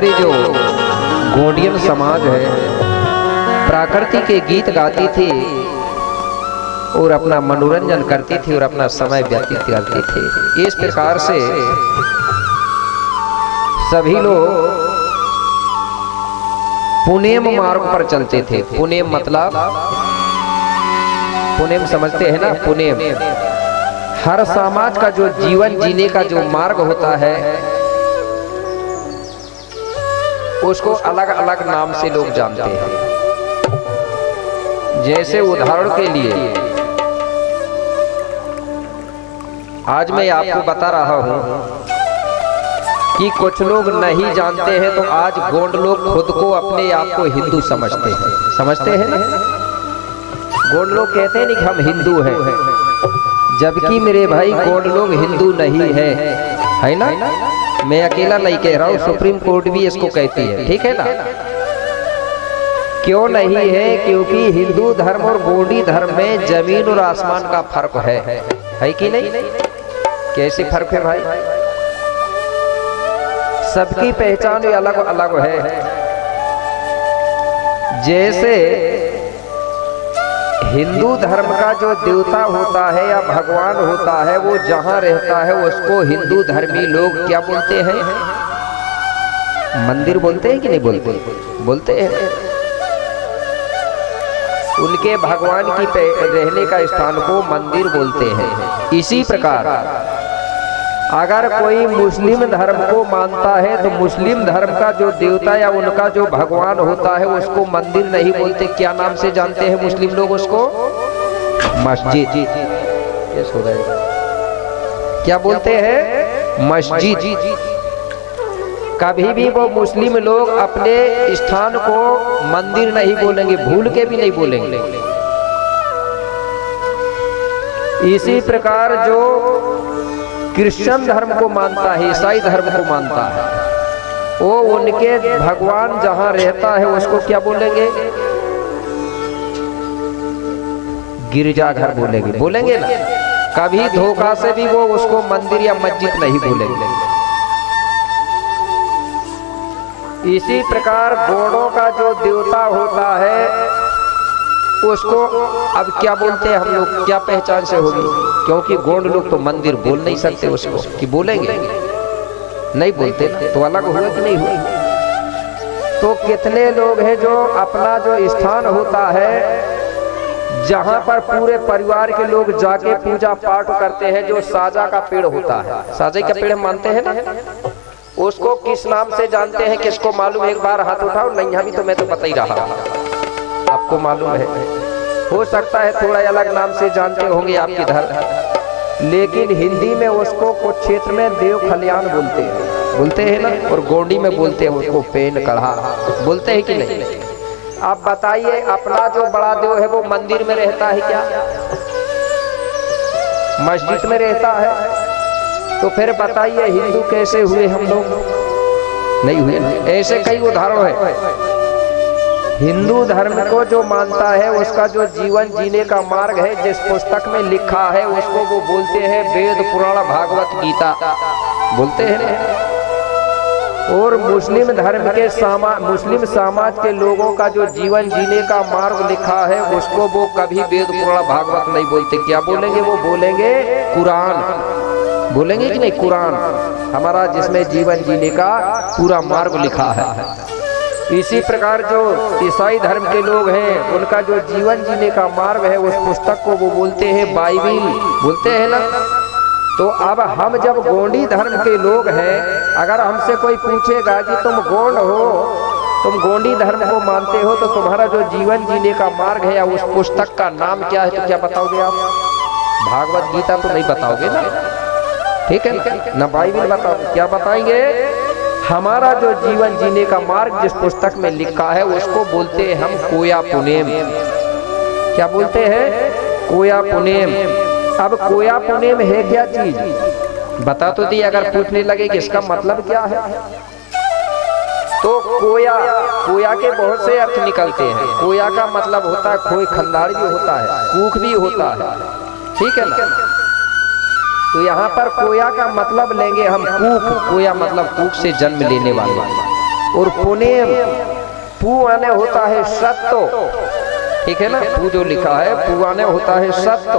हमारी जो गोंडियन समाज है प्रकृति के गीत गाती थी और अपना मनोरंजन करती थी और अपना समय व्यतीत करती थी। इस प्रकार से सभी लोग पुनेम मार्ग पर चलते थे। पुनेम मतलब, पुनेम समझते हैं ना, पुनेम हर समाज का जो जीवन जीने का जो मार्ग होता है उसको अलग अलग नाम से लोग जानते हैं। जैसे उदाहरण के लिए आज मैं आपको बता रहा हूं कि कुछ लोग नहीं जानते हैं, तो आज गोंड लोग खुद को अपने आप को हिंदू समझते हैं। समझते हैं ना, गोंड लोग कहते हैं नहीं कि हम हिंदू हैं, जबकि मेरे भाई गोंड लोग हिंदू नहीं है ना। मैं अकेला नहीं कह रहा हूं, सुप्रीम कोर्ट भी इसको कहती है, ठीक है ना। क्यों नहीं है? क्योंकि हिंदू धर्म और गोंडी धर्म में जमीन और आसमान का फर्क है कि नहीं? कैसे फर्क है भाई? सबकी पहचान अलग अलग है। जैसे हिंदू धर्म का जो देवता होता है या भगवान होता है वो जहां रहता है उसको हिंदू धर्मी लोग क्या बोलते हैं? मंदिर बोलते हैं कि नहीं बोलते? बोलते हैं। उनके भगवान की रहने का स्थान को मंदिर बोलते हैं। इसी प्रकार अगर कोई मुस्लिम धर्म को मानता है तो मुस्लिम धर्म का जो देवता या उनका जो भगवान होता है उसको मंदिर नहीं बोलते। क्या नाम से जानते हैं मुस्लिम लोग उसको? मस्जिद। ये सो रहा है, क्या बोलते हैं? मस्जिद। कभी भी वो मुस्लिम लोग अपने स्थान को मंदिर नहीं बोलेंगे, भूल के भी नहीं बोलेंगे। इसी प्रकार जो क्रिश्चियन धर्म को मानता है, ईसाई धर्म को मानता है, वो उनके भगवान जहां रहता है उसको क्या बोलेंगे? गिरजाघर बोलेंगे। बोलेंगे ना, कभी धोखा से भी वो उसको मंदिर या मस्जिद नहीं बोलेंगे। इसी प्रकार गोंडों का जो देवता होता है उसको अब क्या बोलते हैं हम लोग? क्या पहचान से होगी? क्योंकि गोंड लोग तो मंदिर बोल नहीं सकते उसको, कि बोलेंगे? नहीं बोलते, तो अलग हुआ कि नहीं हुआ? तो कितने लोग हैं जो अपना जो स्थान होता है जहां पर पूरे परिवार के लोग जाके पूजा पाठ करते हैं, जो साजा का पेड़ होता है, साजे का पेड़ मानते हैं ना, उसको किस नाम से जानते हैं? किसको मालूम? एक बार हाथ उठाओ। नहीं, अभी तो मैं तो बता ही रहा, आपको मालूम है। हो सकता है थोड़ा अलग नाम से जानते होंगे आपके इधर, लेकिन हिंदी में उसको कुछ क्षेत्र में देव खलियान बोलते हैं ना, और गोंडी में बोलते हैं उसको पेन कढ़ा। बोलते हैं कि नहीं? आप बताइए, अपना जो बड़ा देव है वो मंदिर में रहता है क्या? मस्जिद में रहता है? तो फिर बताइए हिंदू कैसे हुए हम लोग? नहीं हुए। ऐसे कई उदाहरण है। हिंदू धर्म को जो मानता है उसका जो जीवन जीने का मार्ग है, जिस पुस्तक में लिखा है उसको वो बोलते हैं वेद पुराण भागवत गीता, बोलते हैं। और मुस्लिम धर्म के मुस्लिम समाज के लोगों का जो जीवन जीने का मार्ग लिखा है उसको वो कभी वेद पुराण भागवत नहीं बोलते। क्या बोलेंगे? वो बोलेंगे कुरान। बोलेंगे कि नहीं? कुरान हमारा जिसमें जीवन जीने का पूरा मार्ग लिखा है। इसी प्रकार जो ईसाई धर्म के लोग हैं उनका जो जीवन जीने का मार्ग है उस पुस्तक को वो बोलते हैं बाइबिल, बोलते हैं ना। तो अब हम जब गोंडी धर्म के लोग हैं, अगर हमसे कोई पूछेगा कि तुम गोंड हो, तुम गोंडी धर्म को मानते हो, तो तुम्हारा जो जीवन जीने का मार्ग है या उस पुस्तक का नाम क्या है, तो क्या बताओगे आप? भागवत गीता तो नहीं बताओगे ना, ठीक है ना? बाइबिल बताओगे। क्या बताएंगे? हमारा जो जीवन जीने का मार्ग जिस पुस्तक में लिखा है उसको बोलते हैं हम कोया पुनेम। क्या बोलते हैं? कोया पुनेम। अब कोया पुनेम है क्या चीज? बता तो दी। अगर पूछने लगे कि इसका मतलब क्या है, तो कोया, कोया के बहुत से अर्थ निकलते हैं। कोया का मतलब होता है खोई, खंडार भी होता है, कूख भी होता है, ठीक है ना। तो यहाँ पर कोया का मतलब लेंगे हम कूख। कोया मतलब कूख से जन्म लेने वाले, और पुनेम, पू आने होता है सत्य, ठीक है ना, पू जो लिखा है पू आने होता है सत्य,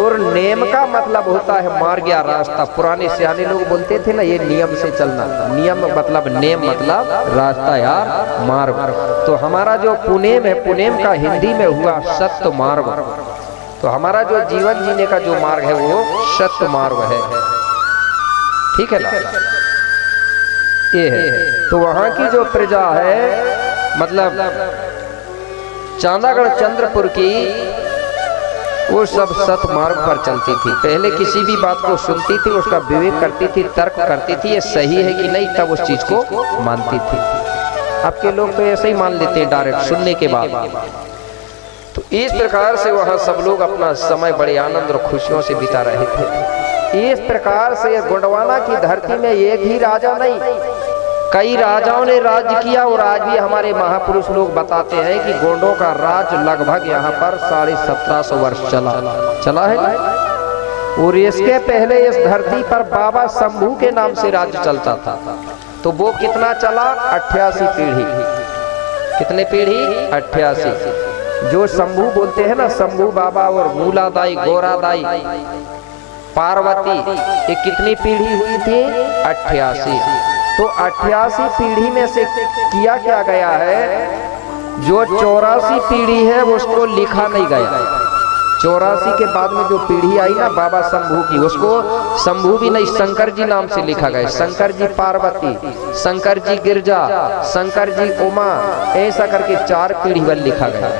और नेम का मतलब होता है मार्ग या रास्ता। पुराने सियाने लोग बोलते थे ना, ये नियम से चलना, नियम मतलब नेम मतलब रास्ता या मार्ग। तो हमारा जो पुनेम है, पुनेम का हिंदी में हुआ सत्य मार्ग। तो हमारा जो जीवन जीने का जो मार्ग है वो सत्य मार्ग है, ठीक है ना, ये है। तो वहां की जो प्रजा है, मतलब चांदागढ़ चंद्रपुर की, वो सब सत मार्ग पर चलती थी। पहले किसी भी बात को सुनती थी, उसका विवेक करती थी, तर्क करती थी, ये सही है कि नहीं, तब उस चीज को मानती थी। अब के लोग तो ऐसे ही मान लेते हैं डायरेक्ट सुनने के बाद। तो इस प्रकार से वहां सब लोग अपना समय बड़े आनंद और खुशियों से बिता रहे थे। इस प्रकार से गोंडवाना की धरती में एक ही राजा नहीं, कई राजाओं ने राज्य किया। और आज भी हमारे महापुरुष लोग बताते हैं कि गोंडों का राज लगभग यहाँ पर 1750 वर्ष चला है। और इसके पहले इस धरती पर बाबा शंभू के नाम से राज्य चलता था। तो वो कितना चला? 88 पीढ़ी। कितने पीढ़ी? 88। जो शंभू बोलते हैं ना, शंभू बाबा और मूलादाई, गोरादाई, पार्वती, ये कितनी पीढ़ी हुई थी? 88। तो 88 पीढ़ी में से किया क्या गया है? जो 84 पीढ़ी है उसको लिखा नहीं गया। 84 के बाद में जो पीढ़ी आई ना बाबा शंभू की, उसको शंभू भी नहीं, शंकर जी नाम से लिखा गया। शंकर जी पार्वती, शंकर जी गिरजा, शंकर जी उमा, ऐसा करके 4 पीढ़ी पर लिखा गया।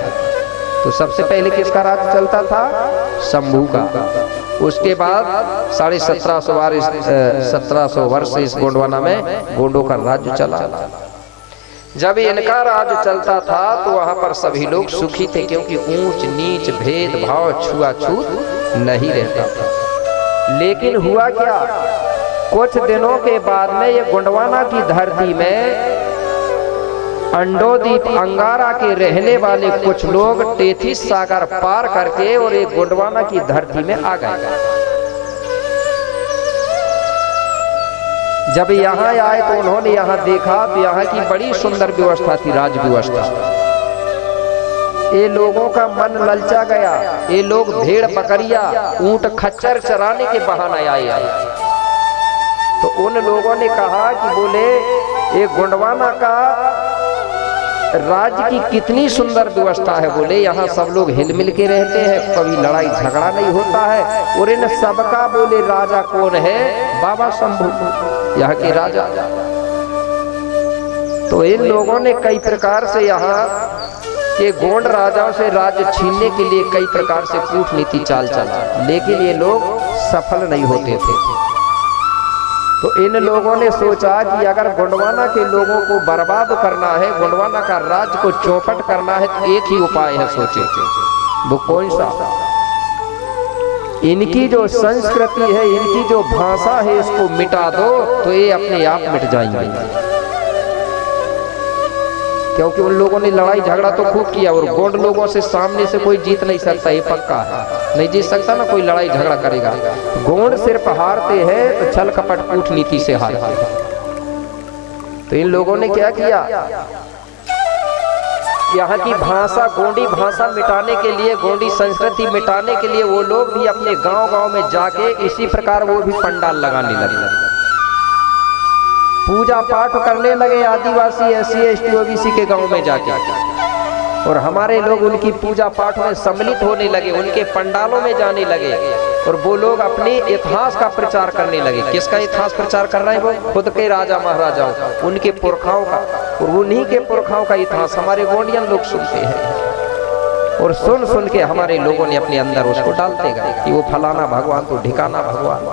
तो सबसे पहले किसका राज चलता था? शंभू का। उसके बाद 1750 वर्ष इस गोंडवाना में गोंडों का राज्य चला। जब इनका राज्य चलता था तो वहां पर सभी लोग सुखी थे, क्योंकि ऊंच नीच भेदभाव छुआछूत नहीं रहता था। लेकिन हुआ क्या, कुछ दिनों के बाद में ये गोंडवाना की धरती में अंडोदीप अंगारा के रहने वाले कुछ लोग तेथिस सागर पार करके और एक गोंडवाना की धरती में आ गए। जब यहाँ आए तो उन्होंने यहाँ देखा तो यहाँ की बड़ी सुंदर व्यवस्था थी, राज व्यवस्था। ये लोगों का मन ललचा गया। ये लोग भेड़ बकरिया ऊंट खच्चर चराने के बहाने आए। तो उन लोगों ने कहा कि बोले ये गोंडवाना का राज्य की कितनी सुंदर व्यवस्था है। बोले यहाँ सब लोग हिलमिल के रहते हैं, कभी लड़ाई झगड़ा नहीं होता है। और इन सबका बोले राजा कौन है? बाबा शंभू, यहाँ के राजा। तो इन लोगों ने कई प्रकार से यहाँ के गोंड राजाओं से राज्य छीनने के लिए कई प्रकार से कूटनीति चाल चला, लेकिन ये लोग सफल नहीं होते थे। तो इन लोगों ने सोचा कि अगर गोंडवाना के लोगों को बर्बाद करना है, गोंडवाना का राज्य को चौपट करना है, तो एक ही उपाय है। सोचे वो कौन सा? इनकी जो संस्कृति है, इनकी जो भाषा है, इसको मिटा दो तो ये अपने आप मिट जाएंगे। क्योंकि उन लोगों ने लड़ाई झगड़ा तो खूब किया, और गोंड लोगों से सामने से कोई जीत नहीं सकता, ये पक्का है। नहीं जीत सकता ना कोई लड़ाई झगड़ा करेगा। गोंड सिर्फ हारते हैं तो छल कपट कूटनीति से हारते हैं। तो इन लोगों ने क्या किया, यहाँ की भाषा, गोंडी भाषा मिटाने के लिए, गोंडी संस्कृति मिटाने के लिए वो लोग भी अपने गांव-गांव में जाके इसी प्रकार वो भी पंडाल लगाने लगे, पूजा पाठ करने लगे। आदिवासी, एससी, एसटी, ओबीसी के गांव में जाके, और हमारे लोग उनकी पूजा पाठ में सम्मिलित होने लगे, उनके पंडालों में जाने लगे, और वो लोग अपने इतिहास का प्रचार करने लगे। किसका इतिहास प्रचार कर रहे हैं? वो खुद के राजा महाराजाओं, उनके पुरखाओं का, और उन्हीं के पुरखाओं का इतिहास हमारे गोंडियन लोग सुनते हैं। और सुन सुन के हमारे लोगों ने अपने अंदर उसको डालते गए कि वो फलाना भगवान तो ढिकाना भगवान,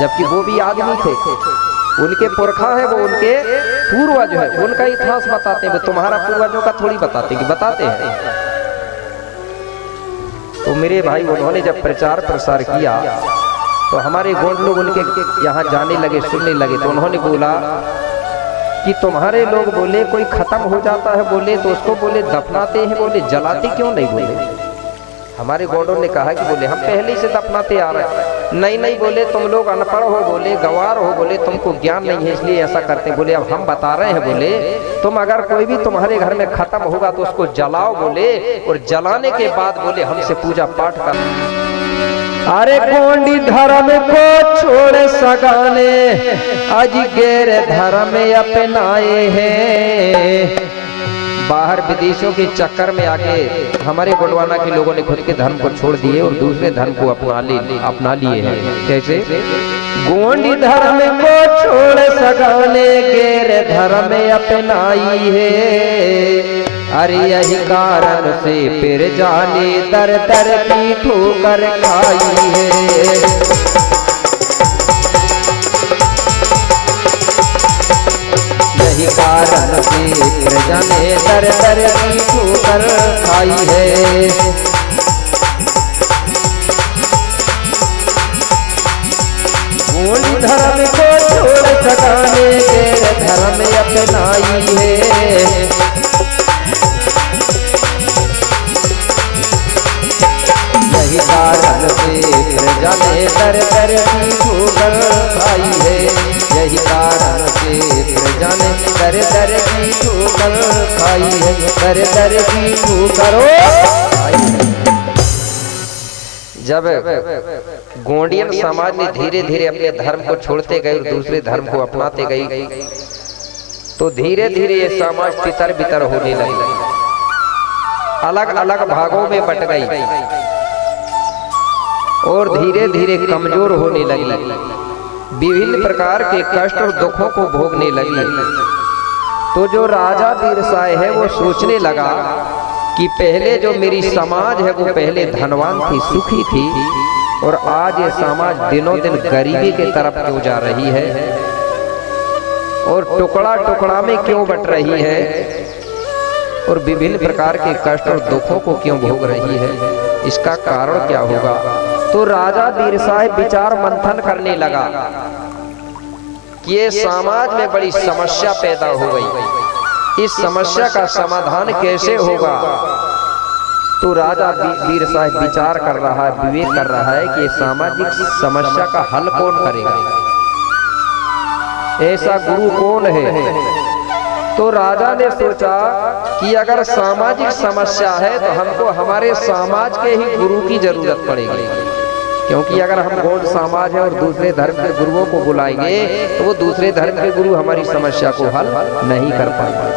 जबकि वो भी आदमी थे, उनके पुरखा है, वो उनके पूर्वज है, उनका इतिहास बताते हैं। वो तुम्हारा पूर्वजों का थोड़ी बताते कि बताते हैं। तो मेरे भाई, उन्होंने जब प्रचार प्रसार किया तो हमारे गोंड लोग उनके यहाँ जाने लगे, सुनने लगे। तो उन्होंने बोला कि तुम्हारे लोग बोले कोई खत्म हो जाता है बोले तो उसको बोले दफनाते हैं, बोले जलाते क्यों नहीं? बोले हमारे गोंडों ने कहा कि बोले हम पहले से दफनाते आ रहे हैं, नहीं नहीं बोले, तुम लोग अनपढ़ हो, बोले गवार हो, बोले तुमको ज्ञान नहीं है इसलिए ऐसा करते। बोले अब हम बता रहे हैं, बोले तुम अगर कोई भी तुम्हारे घर में खत्म होगा तो उसको जलाओ, बोले, और जलाने के बाद बोले हमसे पूजा पाठ कर। अरे गोंडी धर्म को छोड़ सगाने आज गैर धर्म अपनाए हैं। बाहर विदेशों के चक्कर में आके हमारे गोंडवाना के लोगों ने खुद के धर्म को छोड़ दिए और दूसरे धर्म को अपना लिए हैं। कैसे? गोंडी धर्म को छोड़ सगाने गैर धर्म अपनाई है। अरे यही कारण से फिर जाने दर दर की ठोकर खाई है। यही कारण से फिर जाने दर दर की ठोकर खाई है। गोंडी धर्म को छोड़ सगाने गैर धर्म अपनाई है। यही कारण से प्रजा ने दर दर की ठोकर खाई है। यही कारण से प्रजा ने दर दर की ठोकर खाई है। दर दर की ठोकर खाई है। जब गोंडियन समाज ने धीरे धीरे अपने धर्म को छोड़ते गए और दूसरे धर्म को अपनाते गए तो धीरे धीरे ये समाज तितर बितर होने लगी, अलग अलग भागों में बट गई और धीरे धीरे कमजोर होने लगी। विभिन्न प्रकार के कष्ट और दुखों को भोगने लगी। तो जो राजा बीरसाय है वो सोचने लगा कि पहले जो मेरी समाज है वो पहले धनवान थी, सुखी थी, और आज ये समाज दिनों दिन गरीबी के तरफ क्यों जा रही है और टुकड़ा टुकड़ा में क्यों बट रही है और विभिन्न प्रकार के कष्ट और दुखों को क्यों भोग रही है, इसका कारण क्या होगा। तो राजा बीरसाय विचार मंथन करने लगा कि ये समाज में बड़ी समस्या पैदा हो गई, इस समस्या का समाधान कैसे होगा। तो राजा बीरसाय विचार कर रहा है, विवेक कर रहा है कि सामाजिक समस्या का हल कौन करेगा, ऐसा गुरु कौन है। तो राजा ने सोचा कि अगर सामाजिक समस्या है तो हमको हमारे समाज के ही गुरु की जरूरत पड़ेगी, क्योंकि अगर हम गौड़ समाज है और दूसरे धर्म के गुरुओं को बुलाएंगे तो वो दूसरे धर्म के गुरु हमारी समस्या को हल नहीं कर पाएंगे।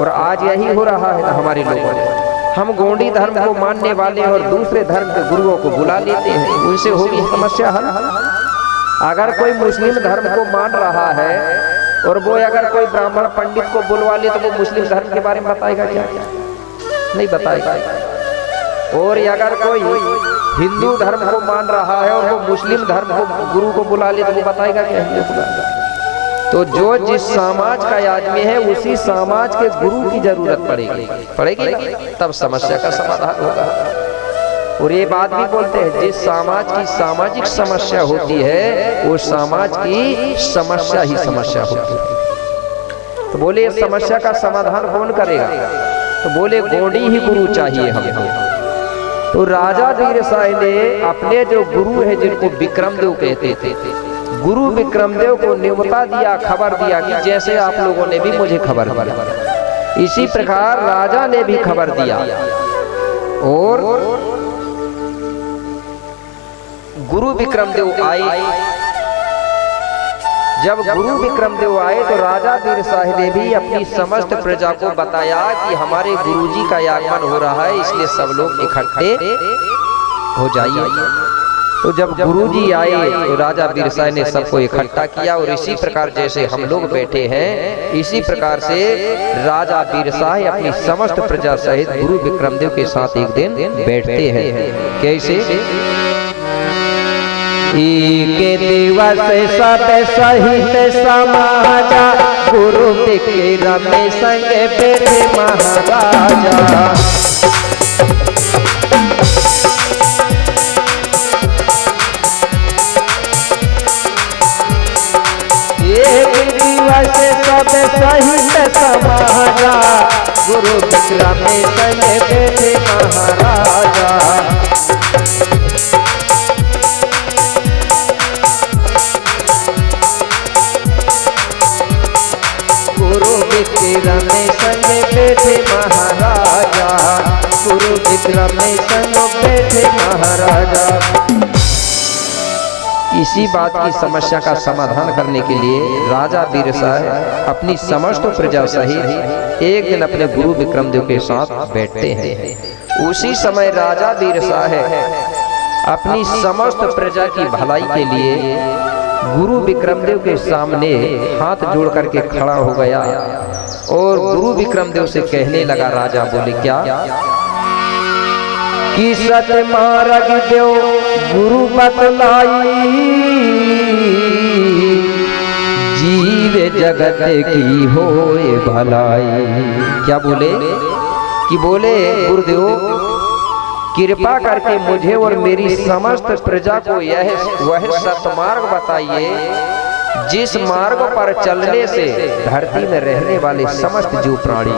और आज यही हो रहा है हमारे लोगों में, हम गोंडी धर्म को मानने वाले और दूसरे धर्म के गुरुओं को बुला लेते हैं, उनसे होगी समस्या हल। अगर कोई मुस्लिम धर्म को मान रहा है और वो अगर कोई ब्राह्मण पंडित को बुलवा ले तो वो मुस्लिम धर्म के बारे में बताएगा क्या? नहीं बताएगा। और अगर कोई हिंदू धर्म को मान रहा है और वो मुस्लिम धर्म को गुरु को बुला ले तो वो बताएगा क्या? तो जो जिस समाज का आदमी है उसी समाज के गुरु की जरूरत पड़ेगी, तब समस्या का समाधान होगा। और ये बात भी बोलते हैं, जिस समाज की सामाजिक समस्या होती है वो समाज की समस्या ही समस्या होती है। तो बोले समस्या का समाधान कौन करेगा? तो बोले गोंडी ही गुरु चाहिए हमको। तो राजा बीरसाय ने अपने जो गुरु है जिनको विक्रमदेव कहते थे, गुरु विक्रमदेव को न्योता दिया, खबर दिया कि जैसे आप लोगों ने भी मुझे खबर दिया, इसी प्रकार राजा ने भी खबर दिया। और गुरु विक्रमदेव आए। जब गुरु विक्रमदेव आए तो राजा बीरसाय ने भी अपनी समस्त प्रजा को बताया कि हमारे गुरुजी का आगमन हो रहा है, इसलिए सब लोग इकट्ठे हो जाइए। तो जब गुरुजी आए तो राजा बीरसाय ने सबको इकट्ठा किया और इसी प्रकार जैसे हम लोग बैठे हैं इसी प्रकार से राजा बीरसाय अपनी समस्त प्रजा सहित गुरु विक्रमदेव के साथ एक दिन बैठते हैं। कैसे? एक दिवस सब सहित समाजा गुरु विक्रम संग बैठे महाराजा। एक दिवस सब सहित समाजा गुरु विक्रम संग बैठे महाराजा। विक्रम में संग बैठे महाराजा। इसी बात की समस्या का समाधान करने के लिए राजा बीरसाह अपनी समस्त प्रजा सहित एक दिन अपने गुरु विक्रमदेव के साथ बैठते हैं। उसी समय राजा बीरसाह अपनी समस्त प्रजा की भलाई के लिए गुरु विक्रमदेव के सामने हाथ जोड़ करके खड़ा हो गया और गुरु विक्रमदेव से कहने लगा। राजा बोले क्या कि सत मार्ग देव गुरु बतलाई, जीव जगत की होए भलाई। क्या बोले कि बोले गुरुदेव कृपा करके मुझे और मेरी समस्त प्रजा को वह सतमार्ग बताइए जिस मार्ग पर चलने से धरती में रहने वाले समस्त जीव प्राणी,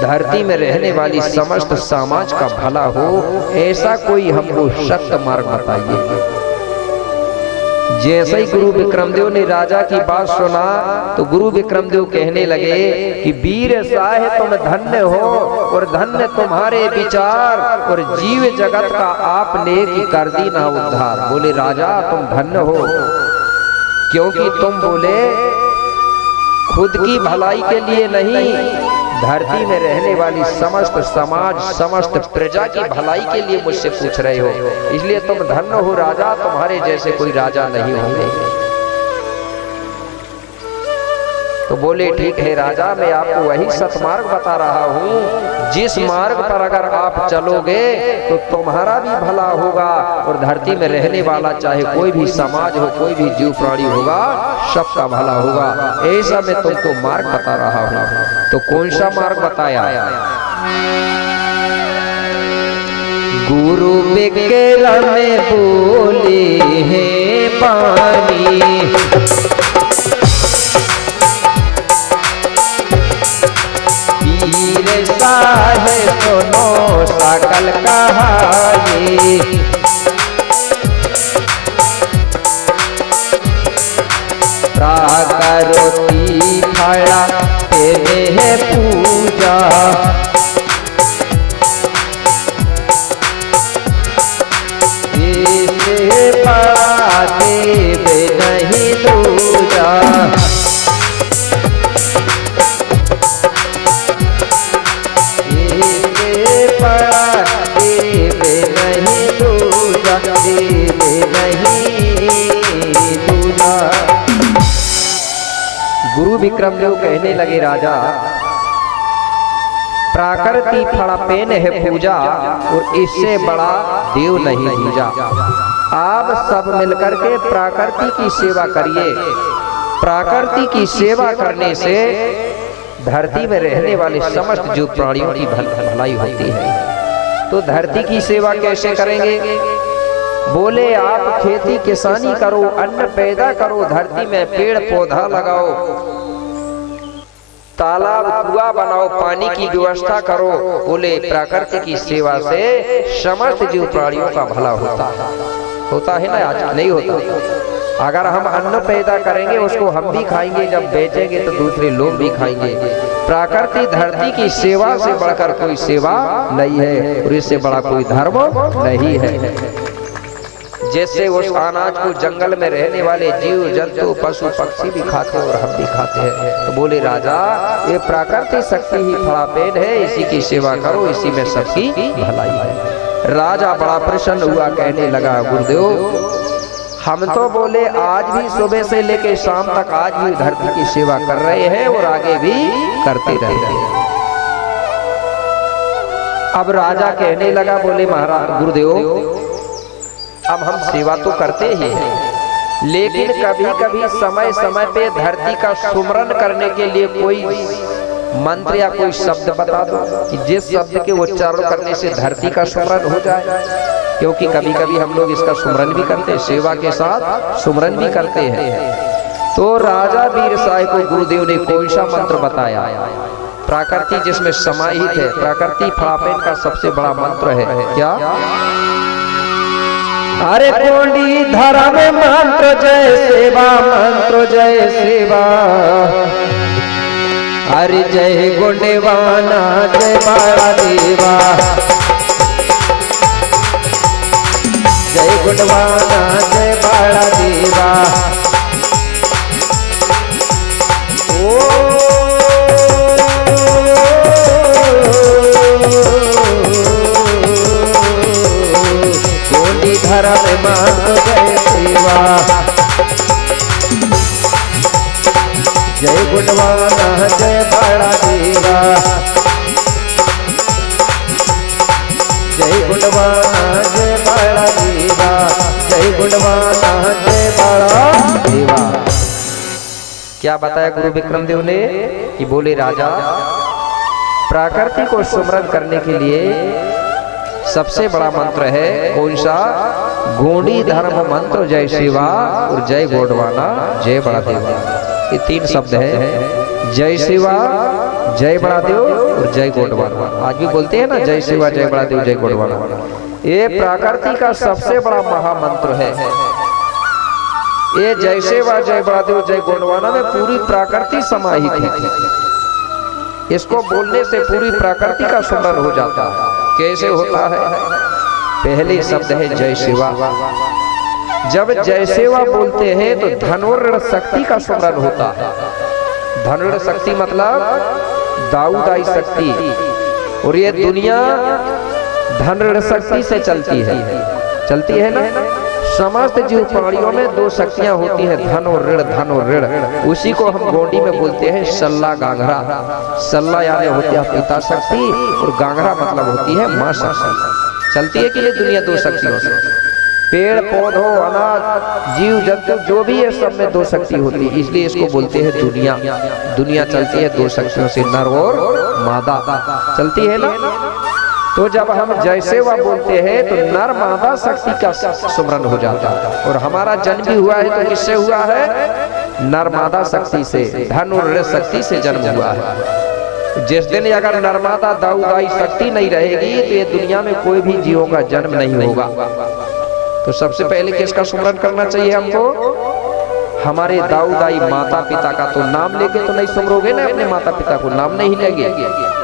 धरती में रहने वाली समस्त समाज का भला हो। ऐसा कोई हमको सत्य मार्ग बताइए। जैसे ही गुरु विक्रमदेव ने राजा की बात सुना तो गुरु विक्रमदेव कहने लगे कि बीरसाह तुम धन्य हो और धन्य तुम्हारे विचार और जीव जगत का आपने की कर दी ना उद्धार। बोले राजा तुम धन्य हो, क्योंकि तुम बोले खुद की भलाई के लिए नहीं, धरती में रहने वाली समस्त समाज समस्त प्रजा की भलाई के लिए मुझसे पूछ रहे हो, इसलिए तुम धन्य हो राजा, तुम्हारे जैसे कोई राजा नहीं होंगे। तो बोले ठीक है राजा, मैं आपको वही सतमार्ग बता रहा हूँ, जिस मार्ग पर अगर आप चलोगे तो तुम्हारा भी भला होगा और धरती में रहने वाला चाहे कोई भी समाज हो, कोई भी जीव प्राणी होगा, सबका भला होगा। ऐसा मैं तुमको मार्ग बता रहा हूँ। तो कौन सा मार्ग बताया? गुरु विक्रम बोले हैं पानी, बीरसाह सुनो सकल कहानी, प्राकरोती खड़ा तेरे है पूजा, इससे बड़ा देव नहीं दूजा। इससे बड़ा देव नहीं दूजा, देव नहीं दूजा। गुरु विक्रमदेव कहने लगे राजा प्राकृति फड़ापेन है पूजा और इससे बड़ा देव नहीं दूजा। आप सब मिलकर के प्राकृति की सेवा करिए। प्राकृति की सेवा करने से धरती में रहने वाले समस्त जीव प्राणियों की भलाई होती है। तो धरती की सेवा कैसे करेंगे? बोले आप खेती किसानी करो, अन्न पैदा करो, धरती में पेड़ पौधा लगाओ, तालाब कुआं बनाओ, पानी की व्यवस्था करो। बोले प्रकृति की सेवा से समस्त जीव प्राणियों का भला होता है ना? आज नहीं होता। अगर हम अन्न पैदा करेंगे उसको हम भी खाएंगे, जब बेचेंगे तो दूसरे लोग भी खाएंगे। प्रकृति धरती की सेवा से बढ़कर कोई सेवा नहीं है और इससे बड़ा कोई धर्म नहीं है। जैसे उस अनाज को जंगल में रहने वाले जीव जंतु पशु पक्षी भी खाते हैं और हम भी खाते हैं। तो बोले राजा ये प्राकृतिक शक्ति ही फड़ापेन है, इसी की सेवा करो, इसी में सबकी भलाई है। राजा बड़ा प्रसन्न हुआ, कहने लगा गुरुदेव हम तो बोले आज भी सुबह से लेकर शाम तक आज भी धरती की सेवा कर रहे हैं और आगे भी करते रहेंगे। अब राजा कहने लगा, बोले महाराज गुरुदेव अब हम सेवा तो करते ही हैं, लेकिन कभी कभी समय समय पे धरती का सुमरन करने के लिए कोई मंत्र या कोई शब्द बता दो कि जिस शब्द के उच्चारण करने से धरती का सुमरन हो जाए। क्योंकि कभी कभी हम लोग इसका सुमरन भी करते हैं, सेवा के साथ सुमरन भी करते हैं। तो राजा बीरसाह को गुरुदेव ने कौन सा मंत्र बताया? प्रकृति जिसमें समाहित है, प्रकृति फड़ापेन का सबसे बड़ा मंत्र है क्या? अरे कोंडी धर्म मंत्र जय सेवा, मंत्र जय सेवा, अरे जय गुणवाना जय बड़ा देवा, गुणवाना जय बाला देवा। गोंडी धर्म मान जय सेवा। जय गुणवाना जय बाला देवा। जय गुणवाना जय बाला देवा। जय गुणवाना जय बाला देवा। क्या बताया गुरु विक्रम देव ने कि बोले राजा, प्रकृति को सुमरन करने के लिए सबसे बड़ा मंत्र है कौन सा? गोंडी धर्म मंत्र जय शिवा और जय गोंडवाना जय बड़ा देवा। ये तीन शब्द है, जय शिवा, जय बड़ा देव और जय गोंडवाना। आज भी बोलते हैं ना जय शिवा, जय बड़ा देव, जय गोंडवाना। ये प्रकृति का सबसे बड़ा महामंत्र है। ये जय शिवा, जय बड़ा देव, जय गोंडवाना में पूरी प्रकृति समाहित है। इसको बोलने से पूरी प्रकृति का सुमरन हो जाता है। कैसे होता है? पहले शब्द है जय शिवा। जब जय शिवा बोलते हैं तो धनुर्ण शक्ति का सुमरन होता है। धनुर्ण शक्ति मतलब दाऊदाई शक्ति, और ये दुनिया धनुर्ण शक्ति से चलती है ना। समस्त जीव प्राणियों में दो शक्तियां होती हैं, धन और ऋण, धन और ऋण। उसी को हम गोंडी में बोलते हैं सल्ला गांगरा। सल्ला यानी होती है पिता शक्ति और गांगरा मतलब होती है माँ शक्ति। चलती है कि ये दुनिया दो शक्तियों से। पेड़ पौधों, अनाज, जीव जंतु जो भी है सब में दो शक्ति होती है, इसलिए इसको बोलते हैं दुनिया। दुनिया चलती है दो शक्तियों से, नर और मादा चलती है ना। तो जब हम जय सेवा बोलते हैं तो नर मादा शक्ति का सुमरन हो जाता है। और हमारा जन्म भी हुआ है तो किससे हुआ है? नर मादा शक्ति से, धन और ऋण शक्ति से जन्म हुआ है। जिस दिन अगर नर्मदा दाऊदाई शक्ति नहीं रहेगी तो ये दुनिया में कोई भी जीवों का जन्म नहीं होगा। तो सबसे पहले किसका सुमरन करना चाहिए हमको? हमारे दाऊदाई माता पिता का। तो नाम लेके तो नहीं सुमरोगे ना अपने माता पिता को, नाम नहीं लेंगे,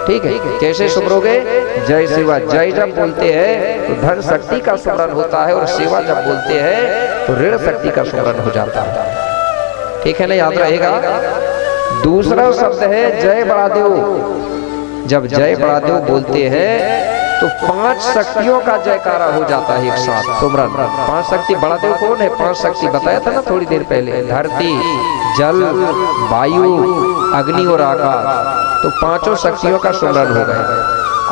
ठीक है। कैसे सुमरोगे? जय शिवा, जय जब बोलते हैं तो धन शक्ति का सुमरन होता है, और शिवा जब बोलते हैं तो ऋण शक्ति का सुमरन हो जाता है, ठीक है ना, याद रहेगा। दूसरा शब्द है जय बड़ादेव। जब जय बड़ादेव बोलते हैं तो पांच शक्तियों का जयकारा हो जाता है एक साथ सुमरन। पांच शक्ति, बड़ादेव कौन है? पांच शक्ति बताया था ना थोड़ी देर पहले, धरती, जल, वायु, अग्नि और आकाश। तो पांचों शक्तियों का सुमरन हो गया।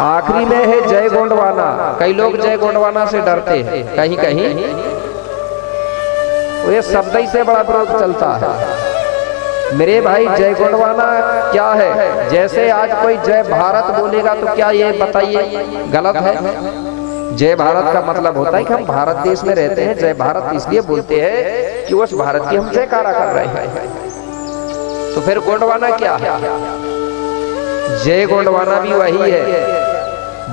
आखिरी में है जय गोंडवाना। कई लोग जय गोंडवाना से डरते हैं, कहीं कहीं वो ये शब्द ही से बड़ा विरोध चलता है। मेरे भाई जय गोंडवाना क्या है? जैसे आज कोई जय भारत बोलेगा तो क्या ये बताइए गलत है? जय भारत का मतलब होता है कि हम भारत देश में रहते हैं। जय भारत इसलिए बोलते हैं कि उस भारत की हम जयकारा कर रहे हैं। तो फिर गोंडवाना क्या है? जय गोंडवाना भी वही है,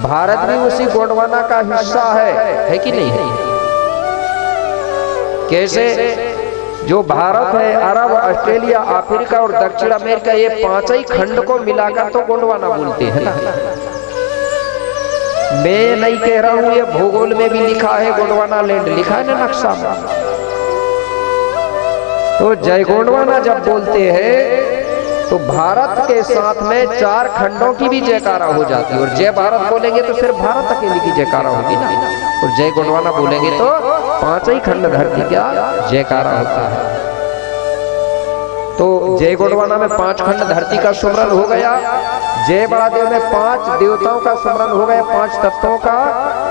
भारत भी उसी गोंडवाना का हिस्सा है कि नहीं है? कैसे? जो भारत है, अरब, ऑस्ट्रेलिया, अफ्रीका और दक्षिण अमेरिका, ये पांच ही खंड को मिलाकर तो गोंडवाना बोलते हैं ना। मैं नहीं कह रहा हूं, ये भूगोल में भी लिखा है, गोंडवाना लैंड लिखा है ना नक्शा में। तो जय गोंडवाना जब बोलते हैं तो भारत के साथ में चार खंडों की भी जयकारा हो जाती है। और जय भारत बोलेंगे तो सिर्फ भारत अकेले की जयकारा होगी ना, और जय गोंडवाना बोलेंगे तो पांच ही खंड धरती का जयकारा होता है। तो जय गोंडवाना में पांच खंड धरती का सुमरन हो गया। जय बड़ादेव में पांच देवताओं का सुमरन हो गया, पांच तत्वों का।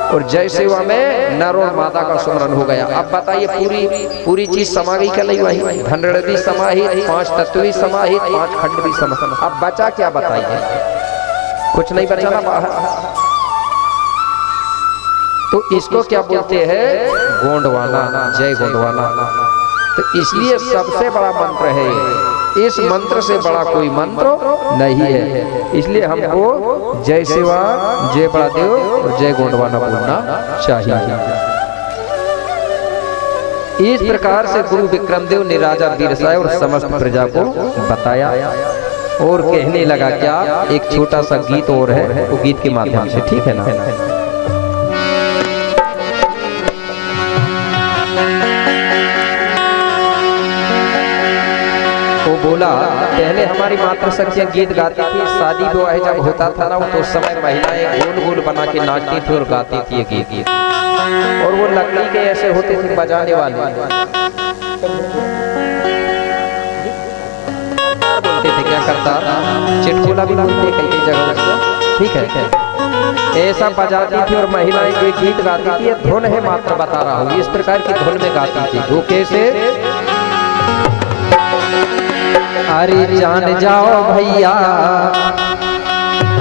और जय शिवा में नर और माता का सुमरन हो गया। अब बताइए पूरी चीज समा गई क्या? नहीं वही धन ऋण भी समाहित, पांच तत्व भी समाहित, पांच खंड भी समाहित। अब बचा क्या बताइए? कुछ नहीं बचा ना बाहर। तो इसको क्या बोलते हैं? गोंडवाना, जय गोंडवाना। तो इसलिए सबसे बड़ा मंत्र है, इस मंत्र से बड़ा कोई मंत्र नहीं है। इसलिए हमको जय शिवा, जय बड़ादेव और जय गोंडवाना बोलना चाहिए। इस प्रकार से गुरु विक्रमदेव ने राजा बीरसाय और समस्त प्रजा को बताया और कहने लगा क्या? एक छोटा सा गीत और है, वो गीत के माध्यम से, ठीक है ना। पहले हमारी मातृशक्तियाँ गीत गाती थी, शादी विवाह जब होता था ना तो उस समय महिलाएं गोल गोल बना के नाचती थी और गाती थी ये गीत, और वो लकड़ी के ऐसे होते थे बजाने वाले, बोलते थे क्या करता, चिटकुला भी बोलते कई कई जगह उसको, ठीक है, ऐसा बजाती थी और महिलाएं ये गीत गाती थी। ये धुन है मात्र बता रहा हूँ, इस प्रकार की धुन में गाती थी जो कैसे, अरे जान जाओ भैया,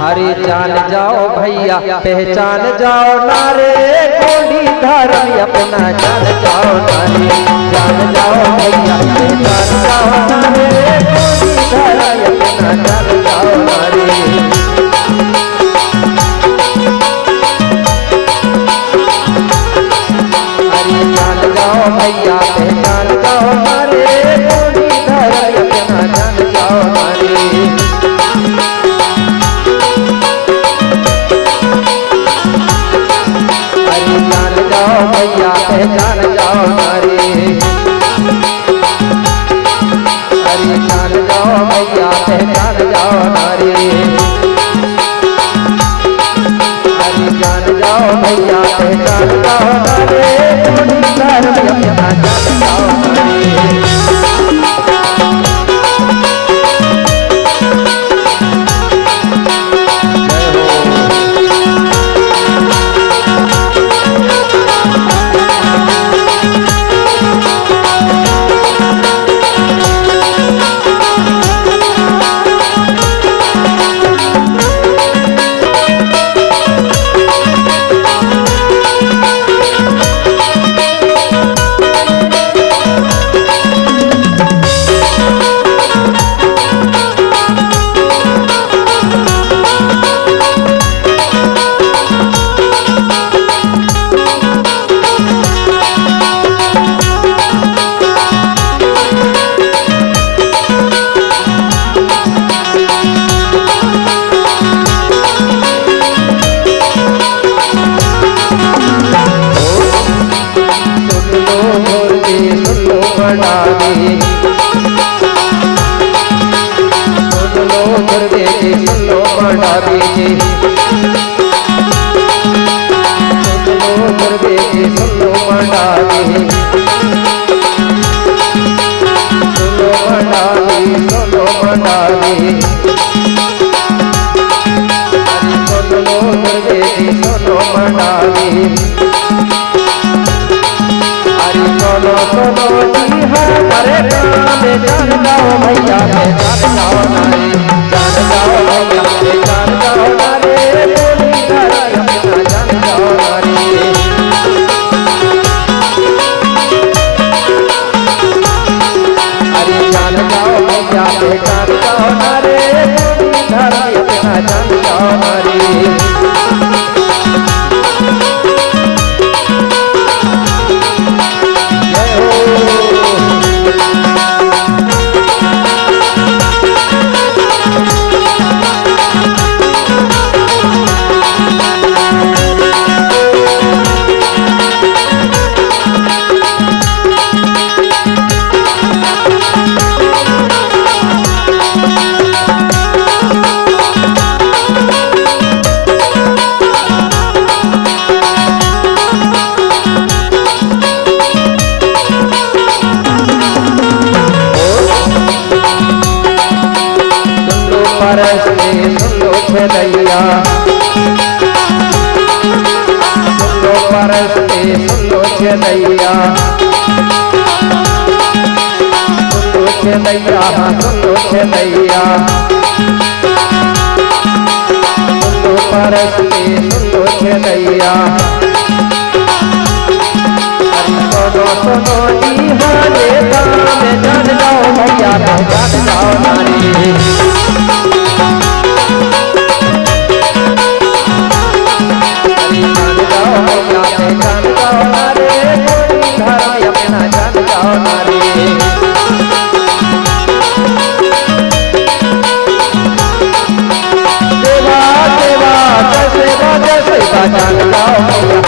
अरे जान जाओ भैया, पहचान जाओ नारे कोली धर्म अपना, जान जाओ नारे, जान जाओ भैया, पहचान जाओ नारे कोली धर्म अपना, जान जाओ नारे। अरे जान जाओ भैया, पहचान जाओ नारे कोली धर्म अपना, जान जाओ नारे। भैया पहचान जाओ नारे, अरे जान जाओ भैया, पहचान जाओ नारे, अरे जान जाओ भैया, पहचान जाओ नारे, अपना जान जाओ नारे। जान जाओ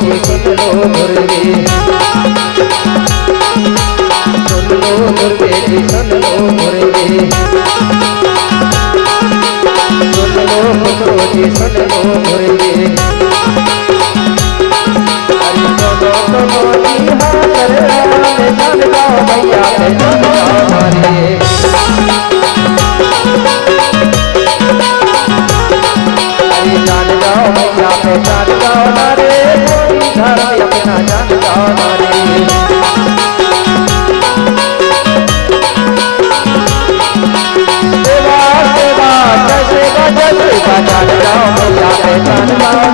जी सुन लो दुर्गे, सुन लो दुर्गे जी सुन लो दुर्गे, सुन लो पुत्रो जी सुन लो दुर्गे। अरे सुनो सुनो जी हाँ कर जान जाओ भैया जान जाओ हमारे। जान जाओ भैया पे जान जाओ नारे, धर्म अपना जान जाओ नारे। सेवा सेवा जय सेवा जय सेवा, जान जाओ भैया पे जान जाओ